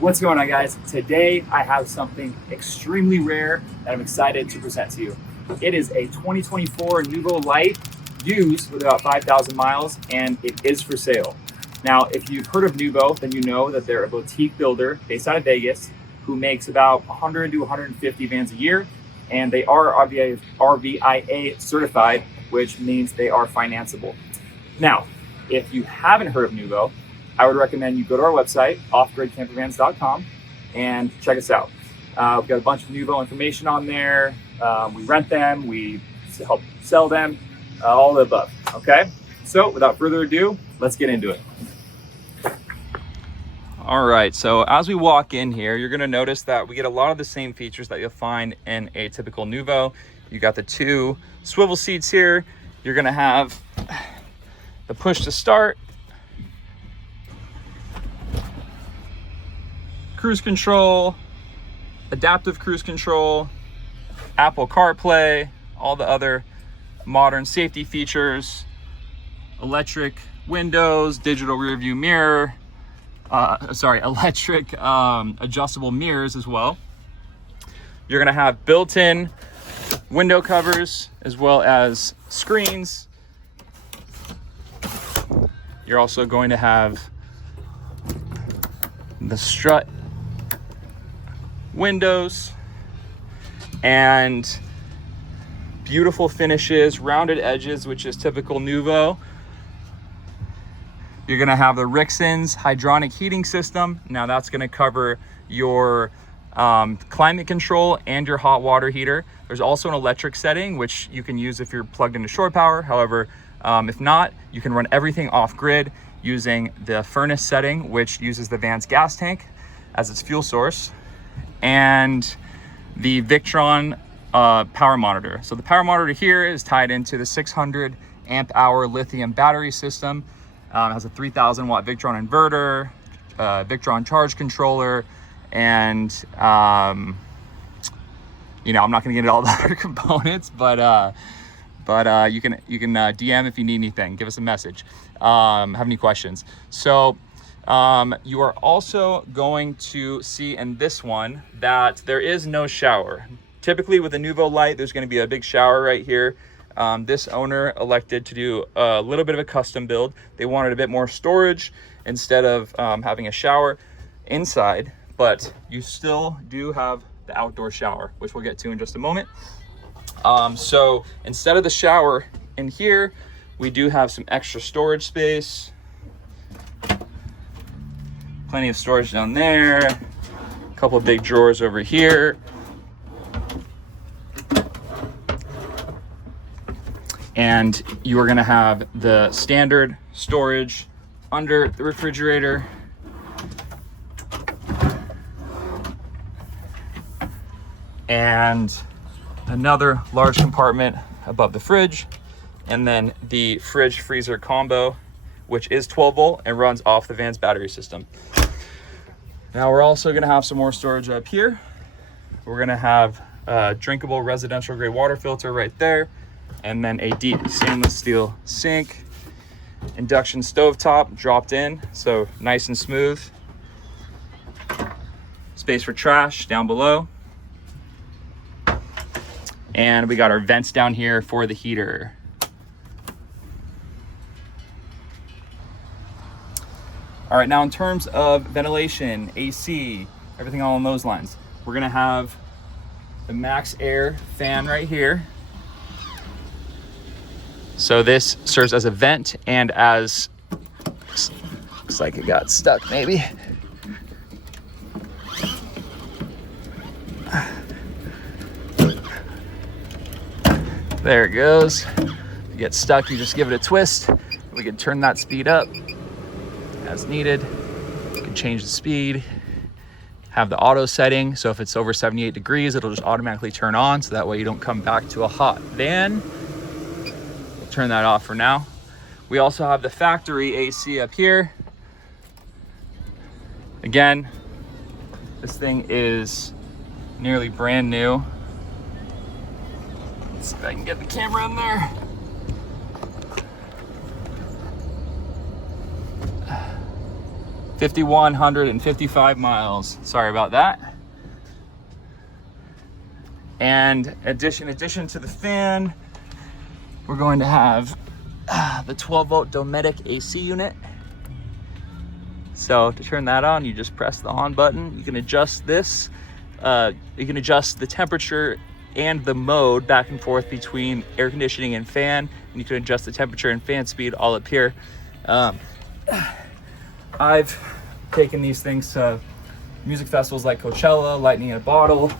What's going on, guys? Today I have something extremely rare that I'm excited to present to you. It is a 2024 Noovo Lite, used with about 5,000 miles, and it is for sale. Now, if you've heard of Noovo, then you know that they're a boutique builder based out of Vegas who makes about 100 to 150 vans a year, and they are RVIA certified, which means they are financeable. Now, if you haven't heard of Noovo, I would recommend you go to our website, offgridcampervans.com, and check us out. We've got a bunch of Noovo information on there. We rent them, we help sell them, all the above, okay? So without further ado, let's get into it. All right, so as we walk in here, you're gonna notice that we get a lot of the same features that you'll find in a typical Noovo. You got the two swivel seats here. You're gonna have the push to start, cruise control, adaptive cruise control, Apple CarPlay, all the other modern safety features, electric windows, digital rear view mirror, electric adjustable mirrors as well. You're gonna have built-in window covers as well as screens. You're also going to have the strut windows and beautiful finishes, rounded edges, which is typical Noovo. You're gonna have the Rixens hydronic heating system. Now that's gonna cover your climate control and your hot water heater. There's also an electric setting, which you can use if you're plugged into shore power. However, if not, you can run everything off grid using the furnace setting, which uses the van's gas tank as its fuel source, and the Victron power monitor. So the power monitor here is tied into the 600 amp hour lithium battery system. It has a 3,000 watt Victron inverter, Victron charge controller, and you know, I'm not gonna get into all the other components, but you can DM if you need anything, give us a message, have any questions. So you are also going to see in this one that there is no shower. Typically with a Noovo Lite, there's going to be a big shower right here. This owner elected to do a little bit of a custom build. They wanted a bit more storage instead of having a shower inside, but you still do have the outdoor shower, which we'll get to in just a moment. So instead of the shower in here, we do have some extra storage space. Plenty of storage down there, a couple of big drawers over here. And you are gonna have the standard storage under the refrigerator. And another large compartment above the fridge. And then the fridge freezer combo, which is 12 volt and runs off the van's battery system. Now we're also gonna have some more storage up here. We're gonna have a drinkable residential grade water filter right there, and then a deep stainless steel sink, induction stovetop dropped in, so nice and smooth. Space for trash down below. And we got our vents down here for the heater. All right, now in terms of ventilation, AC, everything along those lines, we're gonna have the Max Air fan right here. So this serves as a vent and as, looks like it got stuck maybe. There it goes. If you get stuck, you just give it a twist. We can turn that speed up as needed. You can change the speed, have the auto setting. So if it's over 78 degrees, it'll just automatically turn on. So that way you don't come back to a hot van. We'll turn that off for now. We also have the factory AC up here. Again, this thing is nearly brand new. Let's see if I can get the camera in there. 5,155 miles. Sorry about that. And in addition to the fan, we're going to have the 12-volt Dometic AC unit. So to turn that on, you just press the on button. You can adjust this. You can adjust the temperature and the mode back and forth between air conditioning and fan. And you can adjust the temperature and fan speed all up here. I've taken these things to music festivals like Coachella, Lightning in a Bottle,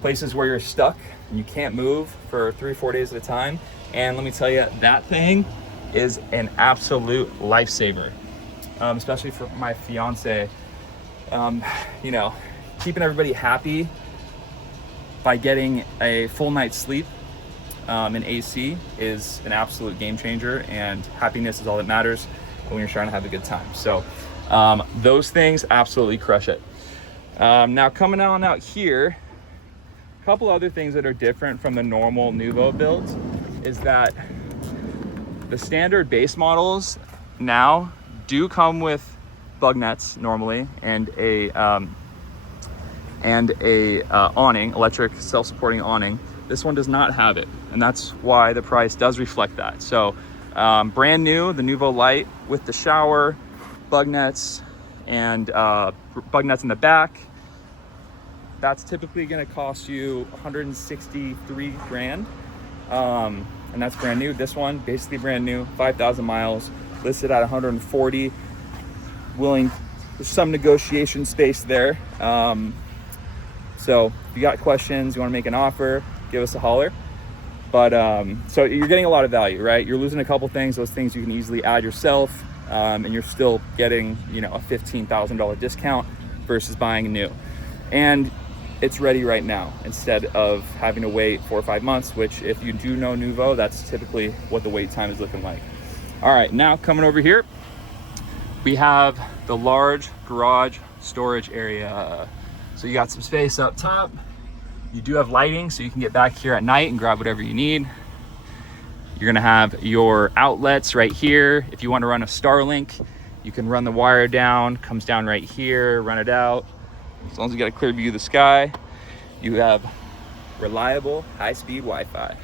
places where you're stuck and you can't move for 3 or 4 days at a time. And let me tell you, that thing is an absolute lifesaver, especially for my fiance. You know, keeping everybody happy by getting a full night's sleep in AC is an absolute game changer, and happiness is all that matters when you're trying to have a good time. So those things absolutely crush it. Now coming on out here, a couple other things that are different from the normal Noovo builds is that the standard base models now do come with bug nets normally and a awning, electric self-supporting awning. This one does not have it, and that's why the price does reflect that. So brand new, the Noovo Lite with the shower, bug nets, and bug nets in the back. That's typically going to cost you 163 grand, and that's brand new. This one, basically brand new, 5,000 miles, listed at 140. Willing, there's some negotiation space there. So if you got questions, you want to make an offer, give us a holler. But so you're getting a lot of value, right? You're losing a couple things. Those things you can easily add yourself, and you're still getting, you know, a $15,000 discount versus buying new. And it's ready right now instead of having to wait 4 or 5 months, which if you do know Noovo, that's typically what the wait time is looking like. All right, now coming over here, we have the large garage storage area. So you got some space up top. You do have lighting, so you can get back here at night and grab whatever you need. You're gonna have your outlets right here. If you want to run a Starlink, you can run the wire down, comes down right here, run it out. As long as you got a clear view of the sky, you have reliable high-speed Wi-Fi.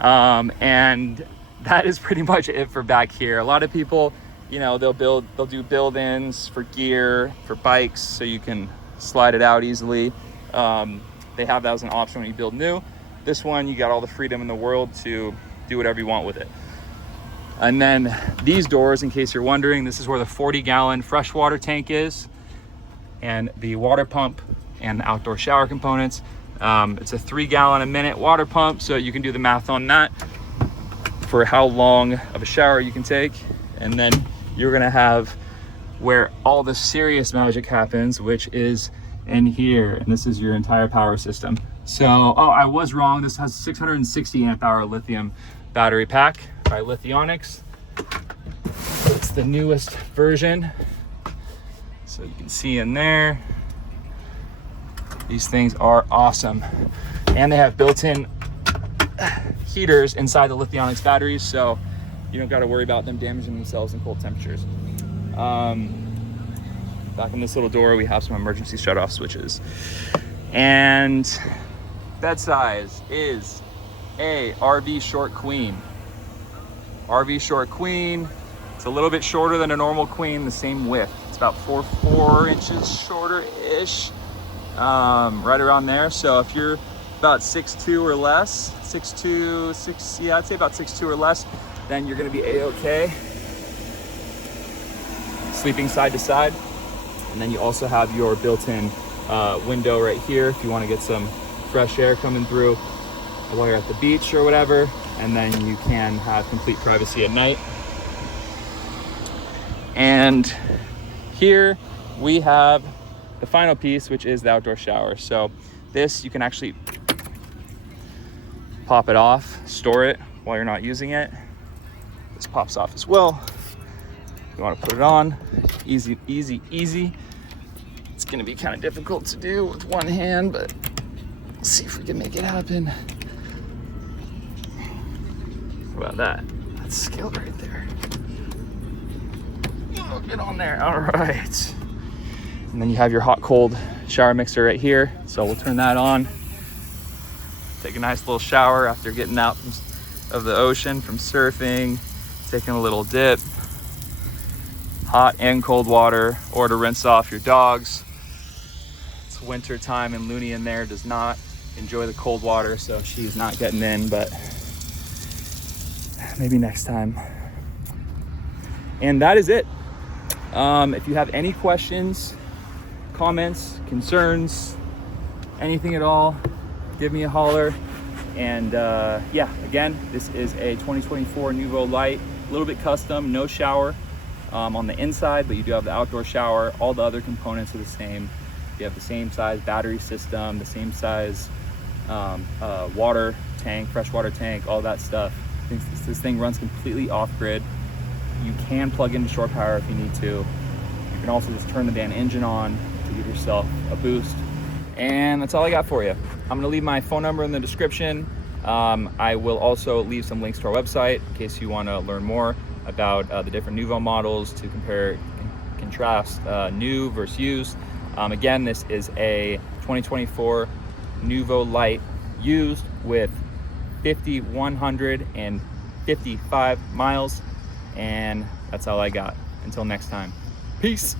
And that is pretty much it for back here. A lot of people, you know, they'll do build-ins for gear, for bikes, so you can slide it out easily. They have that as an option when you build new. This one, you got all the freedom in the world to do whatever you want with it. And then these doors, in case you're wondering, this is where the 40-gallon freshwater tank is, and the water pump and the outdoor shower components. It's a 3-gallon a minute water pump, so you can do the math on that for how long of a shower you can take. And then you're gonna have where all the serious magic happens, which is in here, and this is your entire power system. So, oh, I was wrong. This has 660 amp hour lithium battery pack by Lithionics. It's the newest version. So you can see in there, these things are awesome. And they have built-in heaters inside the Lithionics batteries, so you don't got to worry about them damaging themselves in cold temperatures. Back in this little door, we have some emergency shut-off switches. And bed size is a RV short queen. RV short queen. It's a little bit shorter than a normal queen, the same width. It's about 4 inches shorter-ish, right around there. So if you're about 6'2" or less, 6'2", yeah, I'd say about 6'2" or less, then you're gonna be A-okay. Sleeping side to side. And then you also have your built-in window right here if you want to get some fresh air coming through while you're at the beach or whatever. And then you can have complete privacy at night. And here we have the final piece, which is the outdoor shower. So this, you can actually pop it off, store it while you're not using it. This pops off as well. You want to put it on, easy, easy, easy. It's going to be kind of difficult to do with one hand, but let's see if we can make it happen. How about that? That's skill right there. go, get on there. All right. And then you have your hot cold shower mixer right here. So we'll turn that on. Take a nice little shower after getting out of the ocean from surfing, taking a little dip. Hot and cold water, or to rinse off your dogs. It's winter time and Looney in there does not enjoy the cold water, so she's not getting in, but maybe next time. And that is it. If you have any questions, comments, concerns, anything at all, give me a holler. And yeah, again, this is a 2024 Noovo Lite, a little bit custom, no shower on the inside, but you do have the outdoor shower. All the other components are the same. You have the same size battery system, the same size water tank, freshwater tank, all that stuff. This thing runs completely off-grid. You can plug into shore power if you need to. You can also just turn the damn engine on to give yourself a boost. And that's all I got for you. I'm gonna leave my phone number in the description. I will also leave some links to our website in case you wanna learn more about the different Noovo models to compare and contrast new versus used. Again, this is a 2024 Noovo Lite used with 5,155 miles, and that's all I got. Until next time, peace.